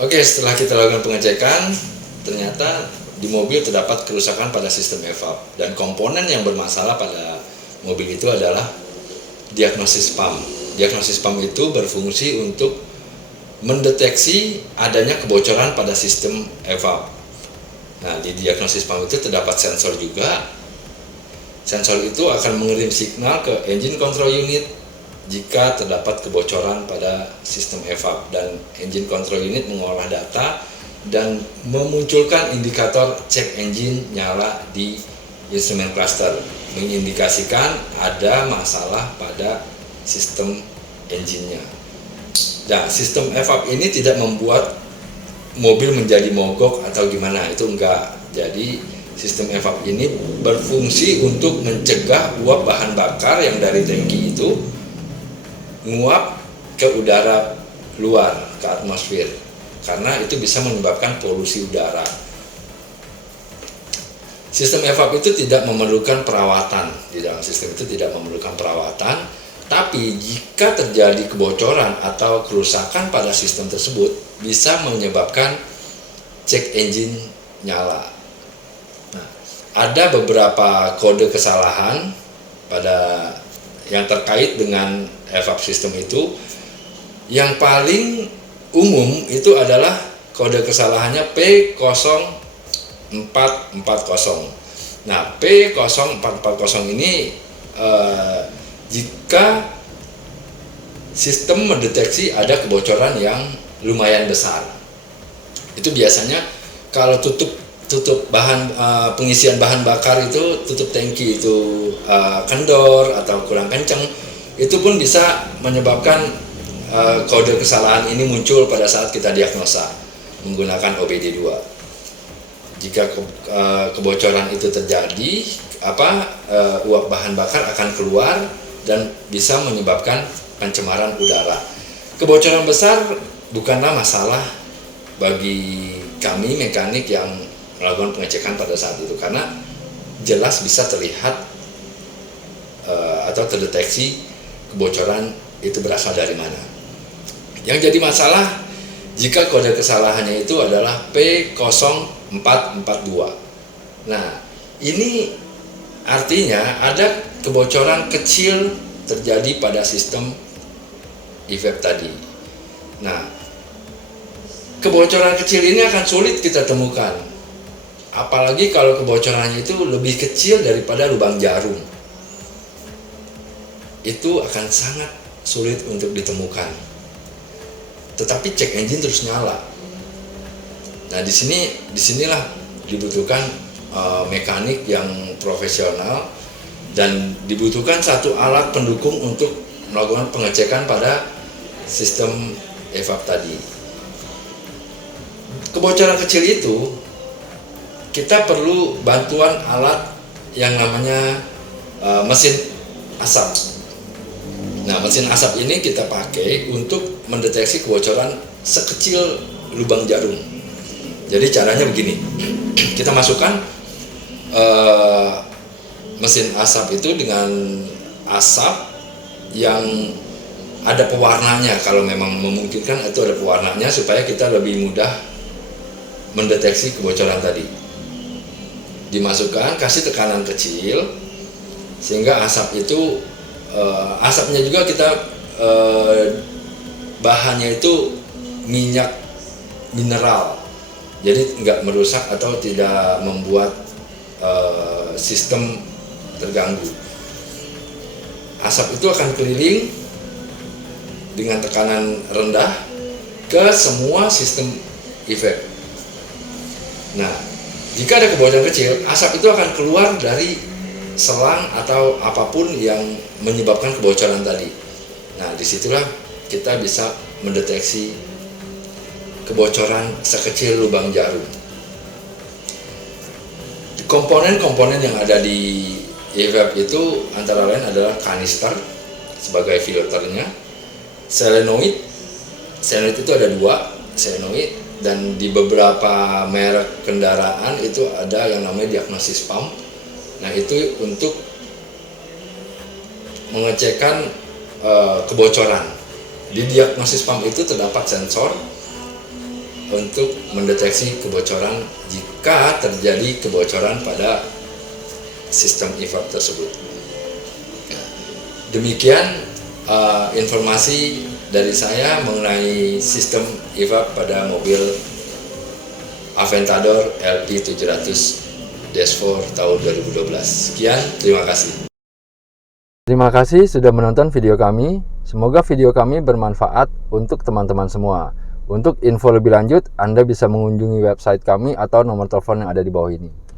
Oke, setelah kita lakukan pengecekan, ternyata di mobil terdapat kerusakan pada sistem evap, dan komponen yang bermasalah pada mobil itu adalah diagnosis pump. Diagnosis pump itu berfungsi untuk mendeteksi adanya kebocoran pada sistem evap. Nah, di diagnosis pump itu terdapat sensor juga. Sensor itu akan mengirim signal ke engine control unit jika terdapat kebocoran pada sistem evap, dan engine control unit mengolah data dan memunculkan indikator cek engine nyala di instrumen cluster, mengindikasikan ada masalah pada sistem engine-nya. Nah, sistem evap ini tidak membuat mobil menjadi mogok atau gimana, itu enggak. Jadi sistem evap ini berfungsi untuk mencegah uap bahan bakar yang dari tangki itu menguap ke udara luar, ke atmosfer, karena itu bisa menyebabkan polusi udara. Sistem evap itu tidak memerlukan perawatan, di dalam sistem itu tidak memerlukan perawatan, tapi jika terjadi kebocoran atau kerusakan pada sistem tersebut bisa menyebabkan cek engine nyala. Nah, ada beberapa kode kesalahan pada yang terkait dengan evap sistem itu. Yang paling umum itu adalah kode kesalahannya P0440. Nah, P0440 ini jika sistem mendeteksi ada kebocoran yang lumayan besar, itu biasanya kalau tutup bahan pengisian bahan bakar itu, tutup tangki itu kendor atau kurang kencang, itu pun bisa menyebabkan kode kesalahan ini muncul pada saat kita diagnosa menggunakan OBD2. Jika kebocoran itu terjadi, uap bahan bakar akan keluar dan bisa menyebabkan pencemaran udara. Kebocoran besar bukanlah masalah bagi kami mekanik yang melakukan pengecekan pada saat itu, karena jelas bisa terlihat atau terdeteksi kebocoran itu berasal dari mana. Yang jadi masalah jika kode kesalahannya itu adalah P0442. Nah, ini artinya ada kebocoran kecil terjadi pada sistem evap tadi. Nah, kebocoran kecil ini akan sulit kita temukan, apalagi kalau kebocorannya itu lebih kecil daripada lubang jarum. Itu akan sangat sulit untuk ditemukan. Tetapi cek engine terus nyala. Nah, disinilah dibutuhkan mekanik yang profesional, dan dibutuhkan satu alat pendukung untuk melakukan pengecekan pada sistem evap tadi. Kebocoran kecil itu kita perlu bantuan alat yang namanya mesin asap. Nah, mesin asap ini kita pakai untuk mendeteksi kebocoran sekecil lubang jarum. Jadi caranya begini, kita masukkan mesin asap itu dengan asap yang ada pewarnanya, kalau memang memungkinkan itu ada pewarnanya, supaya kita lebih mudah mendeteksi kebocoran tadi. Dimasukkan, kasih tekanan kecil, sehingga asap itu asapnya juga kita bahannya itu minyak mineral, jadi nggak merusak atau tidak membuat sistem terganggu. Asap itu akan keliling dengan tekanan rendah ke semua sistem evap. Nah, jika ada kebocoran kecil, asap itu akan keluar dari selang atau apapun yang menyebabkan kebocoran tadi. Nah, disitulah kita bisa mendeteksi kebocoran sekecil lubang jarum. Komponen-komponen yang ada di evap itu antara lain adalah kanister sebagai filternya, solenoid itu ada 2 solenoid, dan di beberapa merek kendaraan itu ada yang namanya diagnosis pump. Nah, itu untuk mengecekkan kebocoran. Di diagnosis pump itu terdapat sensor untuk mendeteksi kebocoran jika terjadi kebocoran pada sistem EVAP tersebut. Demikian informasi dari saya mengenai sistem EVAP pada mobil Aventador LP700-4 tahun 2012. Sekian, terima kasih. Terima kasih sudah menonton video kami. Semoga video kami bermanfaat untuk teman-teman semua. Untuk info lebih lanjut, Anda bisa mengunjungi website kami atau nomor telepon yang ada di bawah ini.